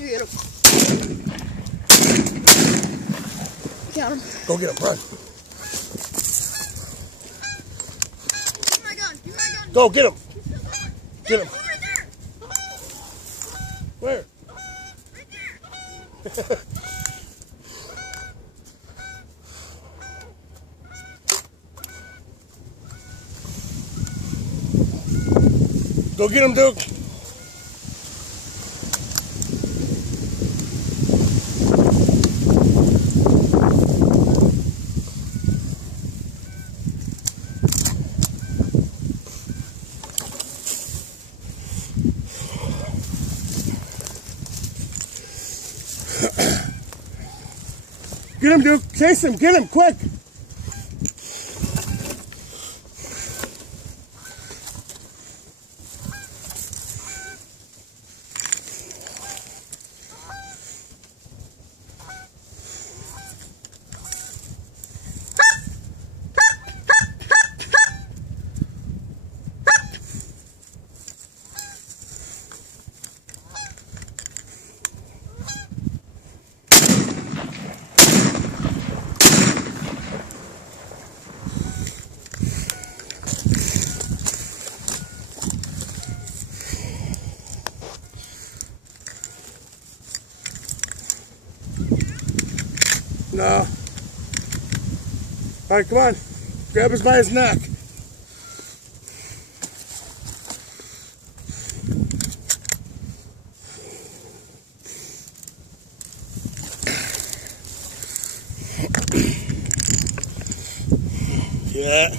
You get him. Got him. Go get him, run. Give me my gun. Give me my gun. Go get him. Get him. Right there. Where? Right there. Go get him, Duke. Get him, Duke. Chase him. Get him, quick. No. All right, come on. Grab his by his neck. Yeah.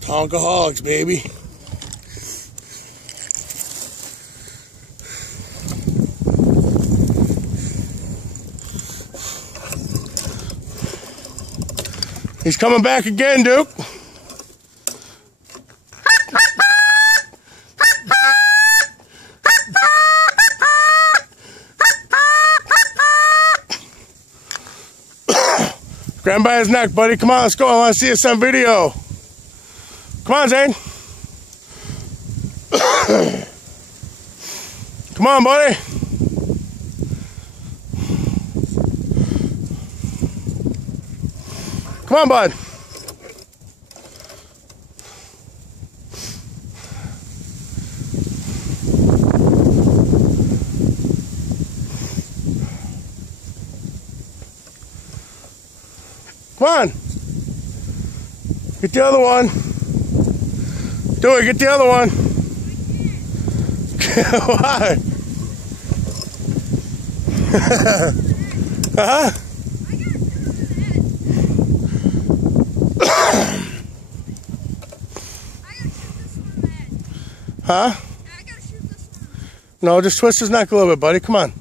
HonkAHolics, baby. He's coming back again, Duke. Grab him by his neck, buddy. Come on, let's go. I want to see us on video. Come on, Zane. Come on, buddy. Come on, bud. Come on. Get the other one. Do it. Get the other one. Why? Huh? Huh? I gotta shoot this one. No, just twist his neck a little bit, buddy. Come on.